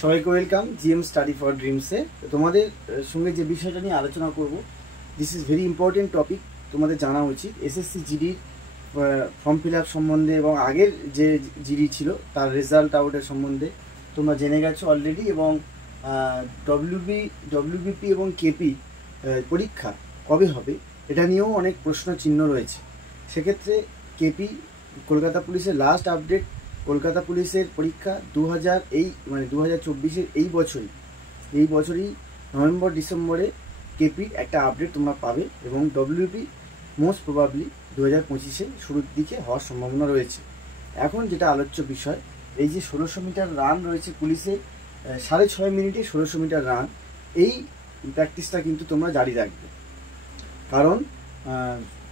সবাইকে welcome GM study for ড্রিমসে। তোমাদের সঙ্গে যে বিষয়টা নিয়ে আলোচনা করব, this is very important topic. তোমাদের জানা উচিত এসএসসি জিডির ফর্ম ফিল আপ সম্বন্ধে এবং আগের যে জিডি ছিল তার রেজাল্ট আউটের সম্বন্ধে তোমরা জেনে গেছো অলরেডি। এবং ডব্লিউবিপি এবং কেপি পরীক্ষা কবে হবে এটা নিয়েও অনেক প্রশ্ন চিহ্ন রয়েছে। সেক্ষেত্রে কেপি কলকাতা পুলিশের লাস্ট আপডেট, কলকাতা পুলিশের পরীক্ষা 2024-এর এই বছরই নভেম্বর ডিসেম্বরে কেপির একটা আপডেট তোমরা পাবে এবং ডব্লিউপি মোস্ট প্রবাবলি 2025-এ শুরুর দিকে হওয়ার সম্ভাবনা রয়েছে। এখন যেটা আলোচ্য বিষয়, এই যে 1600 মিটার রান রয়েছে পুলিশের, 6.5 মিনিটে 1600 মিটার রান, এই প্র্যাকটিসটা কিন্তু তোমরা জারি রাখবে। কারণ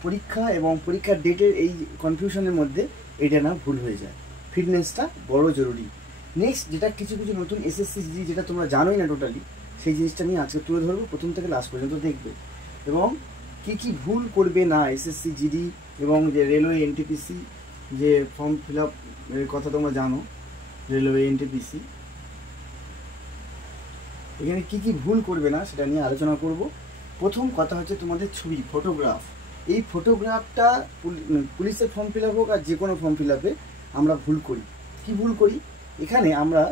পরীক্ষা এবং পরীক্ষার ডেটের এই কনফিউশনের মধ্যে এটা না ভুল হয়ে যায়। ফিটনেসটা বড় জরুরি। নেক্সট যেটা কিছু নতুন এসএসসি জিডি যেটা তোমরা জানোই না টোটালি, সেই জিনিসটা নিয়ে আজকে তুলে ধরবো, প্রথম থেকে লাস্ট পর্যন্ত দেখবে। এবং কি ভুল করবে না এসএসসি জিডি এবং যে রেলওয়ে এনটিপিসি যে ফর্ম ফিল আপ এর কথা তোমরা জানো, রেলওয়ে এনটিপিসি এখানে কি ভুল করবে না সেটা নিয়ে আলোচনা করব। প্রথম কথা হচ্ছে তোমাদের ছবি, ফটোগ্রাফ। এই ফটোগ্রাফটা পুলিশের ফর্ম ফিল আপ হোক আর যে কোনো ফর্ম ফিল আপে আমরা ভুল করি। কি ভুল করি? এখানে আমরা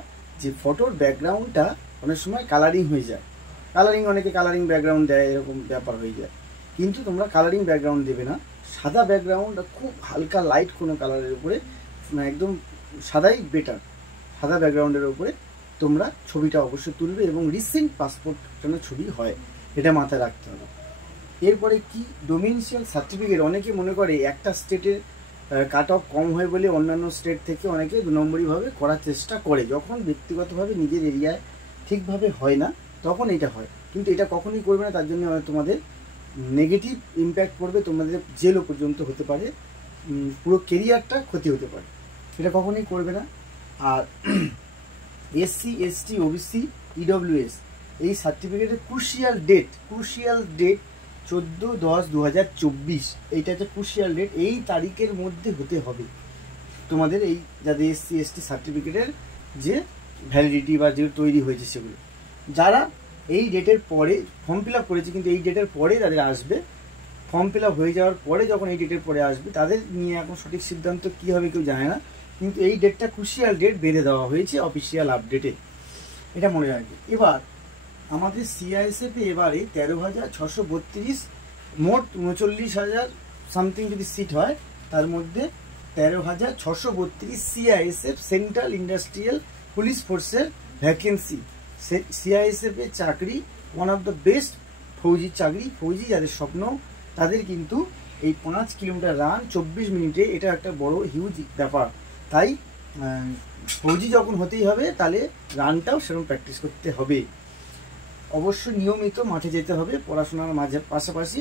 যে ফটোর ব্যাকগ্রাউন্ডটা অনেক সময় কালারিং হয়ে যায়, অনেকে কালারিং ব্যাকগ্রাউন্ড দেয়, এরকম ব্যাপার হয়ে যায়। কিন্তু তোমরা কালারিং ব্যাকগ্রাউন্ড দেবে না, সাদা ব্যাকগ্রাউন্ড, খুব হালকা লাইট কোনো কালারের উপরে, একদম সাদাই বেটার, সাদা ব্যাকগ্রাউন্ডের উপরে তোমরা ছবিটা অবশ্যই তুলবে এবং রিসেন্ট পাসপোর্ট যেন ছবি হয়, এটা মাথায় রাখতে হবে। এরপরে কি, ডোমিনিশিয়াল সার্টিফিকেট। অনেকে মনে করে একটা স্টেটের কাট অফ কম হয় বলে অন্যান্য স্টেট থেকে অনেকে 2 নম্বরীভাবে করার চেষ্টা করে। যখন ব্যক্তিগতভাবে নিজের এরিয়ায় ঠিকভাবে হয় না তখন এটা হয়, কিন্তু এটা কখনোই করবে না। তার জন্য তোমাদের নেগেটিভ ইম্প্যাক্ট পড়বে, তোমাদের জেলও পর্যন্ত হতে পারে, পুরো কেরিয়ারটা ক্ষতি হতে পারে, এটা কখনোই করবে না। আর এসসি এসটি ওবিসি ইডব্লিউএস এই সার্টিফিকেটের ক্রুশিয়াল ডেট 14/10/2024, এইটা হচ্ছে ক্রুশিয়াল ডেট। এই তারিখের মধ্যে হতে হবে তোমাদের এই যাদের এসসি এসটি সার্টিফিকেটের যে ভ্যালিডিটি বা যে তৈরি হয়েছে সেগুলো। যারা এই ডেটের পরে ফর্ম ফিল আপ করেছে কিন্তু এই ডেটের পরে তাদের আসবে, ফর্ম ফিল আপ হয়ে যাওয়ার পরে যখন এই ডেটের পরে আসবে তাদের নিয়ে এখন সঠিক সিদ্ধান্ত কী হবে কেউ জানে না, কিন্তু এই ডেটটা ক্রুশিয়াল ডেট বেঁধে দেওয়া হয়েছে অফিসিয়াল আপডেটে, এটা মনে রাখবে। এবার আমাদের সিআইএসএফে এবারে 13,632, মোট 39,000 সামথিং যদি সিট হয়, তার মধ্যে 13,632 সিআইএসএফ সেন্ট্রাল ইন্ডাস্ট্রিয়াল পুলিশ ফোর্সের ভ্যাকেন্সি। সিআইএসএফের চাকরি ওয়ান অফ দ্য বেস্ট ফৌজি চাকরি। ফৌজি যাদের স্বপ্ন তাদের কিন্তু এই 5 কিলোমিটার রান 24 মিনিটে, এটা একটা বড় হিউজ ব্যাপার। তাই ফৌজি যখন হতেই হবে তাহলে রানটাও সেরকম প্র্যাকটিস করতে হবে। অবশ্যই নিয়মিত মাঠে যেতে হবে, পড়াশোনার পাশাপাশি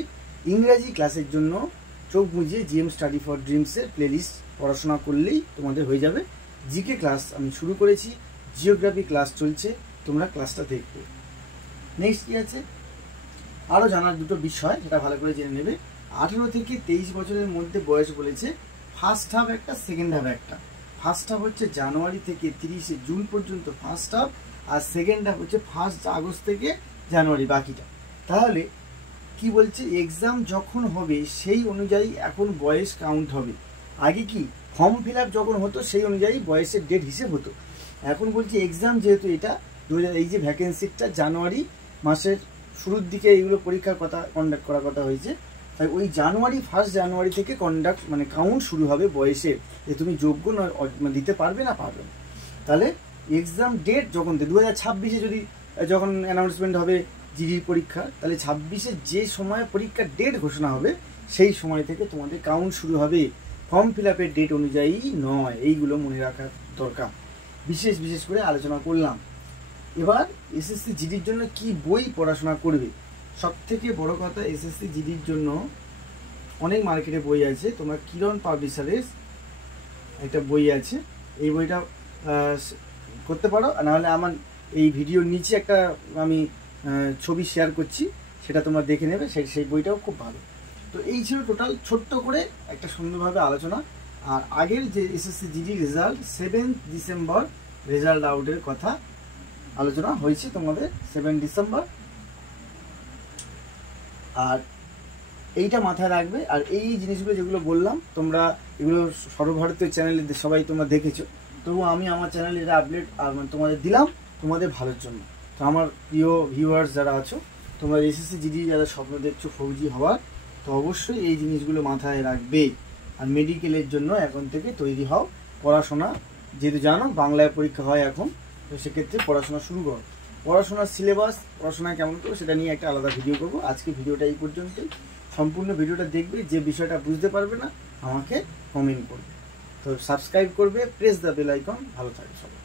ইংরাজি ক্লাসের জন্য চোখ বুঝিয়ে জিএম স্টাডি ফর ড্রিমসের প্লেলিস্ট পড়াশোনা করলেই তোমাদের হয়ে যাবে। জিকে ক্লাস আমি শুরু করেছি, জিওগ্রাফি ক্লাস চলছে, তোমরা ক্লাসটা দেখবে। নেক্সট কী আছে আরও জানার দুটো বিষয়, সেটা ভালো করে জেনে নেবে। 18 থেকে 23 বছরের মধ্যে বয়স বলেছে, ফার্স্ট হাফ একটা, সেকেন্ড হাফ একটা। ফার্স্ট হাফ হচ্ছে জানুয়ারি থেকে 30 জুন পর্যন্ত ফার্স্ট হাফ, আর সেকেন্ড হাফ হচ্ছে 1 আগস্ট থেকে জানুয়ারি বাকিটা। তাহলে কি বলছে, এক্সাম যখন হবে সেই অনুযায়ী এখন বয়স কাউন্ট হবে। আগে কি ফর্ম ফিল আপ যখন হতো সেই অনুযায়ী বয়সের ডেট হিসেব হতো, এখন বলছি এক্সাম যেহেতু এটা এই যে ভ্যাকেন্সিটা জানুয়ারি মাসের শুরুর দিকে এইগুলো পরীক্ষার কথা কন্ডাক্ট করার কথা হয়েছে, তাই ওই 1 জানুয়ারি থেকে কাউন্ট শুরু হবে বয়সের, যে তুমি যোগ্য দিতে পারবে না পারবে না। তাহলে এক্সাম ডেট যখন 2026-এ যদি যখন অ্যানাউন্সমেন্ট হবে জিডির পরীক্ষা, তাহলে 26-এ যে সময় পরীক্ষার ডেট ঘোষণা হবে সেই সময় থেকে তোমাদের কাউন্ট শুরু হবে, ফর্ম ফিল আপের ডেট অনুযায়ী নয়। এইগুলো মনে রাখার দরকার, বিশেষ করে আলোচনা করলাম। এবার এসএসসি জিডির জন্য কি বই পড়াশোনা করবে, সব থেকে বড় কথা এসএসসি জিডির জন্য অনেক মার্কেটে বই আছে। তোমরা কিরণ পাবলিশারের একটা বই আছে, এই বইটা করতে পারো, নাহলে আমার এই ভিডিওর নিচে একটা আমি ছবি শেয়ার করছি, সেটা তোমরা দেখে নেবে, সেই বইটাও খুব ভালো। তো এই ছিল টোটাল ছোট্ট করে একটা সুন্দরভাবে আলোচনা। আর আগের যে SSC GD result 7 December result আউটের কথা আলোচনা হয়েছে তোমাদের 7 ডিসেম্বর। আর এইটা মাথায় রাখবে। আর এই জিনিসগুলো যেগুলো বললাম তোমরা এগুলো সর্বভারতীয় চ্যানেলে সবাই তোমরা দেখেছো, তবু আমি আমার চ্যানেলে এটা আপডেট তোমাদের দিলাম তোমাদের ভালোর জন্য। তো আমার প্রিয় ভিউয়ার্স যারা আছো, তোমরা এসএসসি জিডি যারা স্বপ্ন দেখছো ফৌজি হওয়ার, তো অবশ্যই এই জিনিসগুলো মাথায় রাখবে। আর মেডিকেলের জন্য এখন থেকে তৈরি হও, পড়াশোনা যেহেতু জানো বাংলায় পরীক্ষা হয় এখন, তো সেক্ষেত্রে পড়াশোনা শুরু করো। পড়াশোনার সিলেবাস, পড়াশোনা কেমন করবো সেটা নিয়ে একটা আলাদা ভিডিও করবো। আজকে ভিডিওটা এই পর্যন্তই। সম্পূর্ণ ভিডিওটা দেখবে, যে বিষয়টা বুঝতে পারবে না আমাকে কমেন্ট করবে। তো সাবস্ক্রাইব করবে, প্রেস দ্য বেল আইকন। ভালো থাকে সবাই।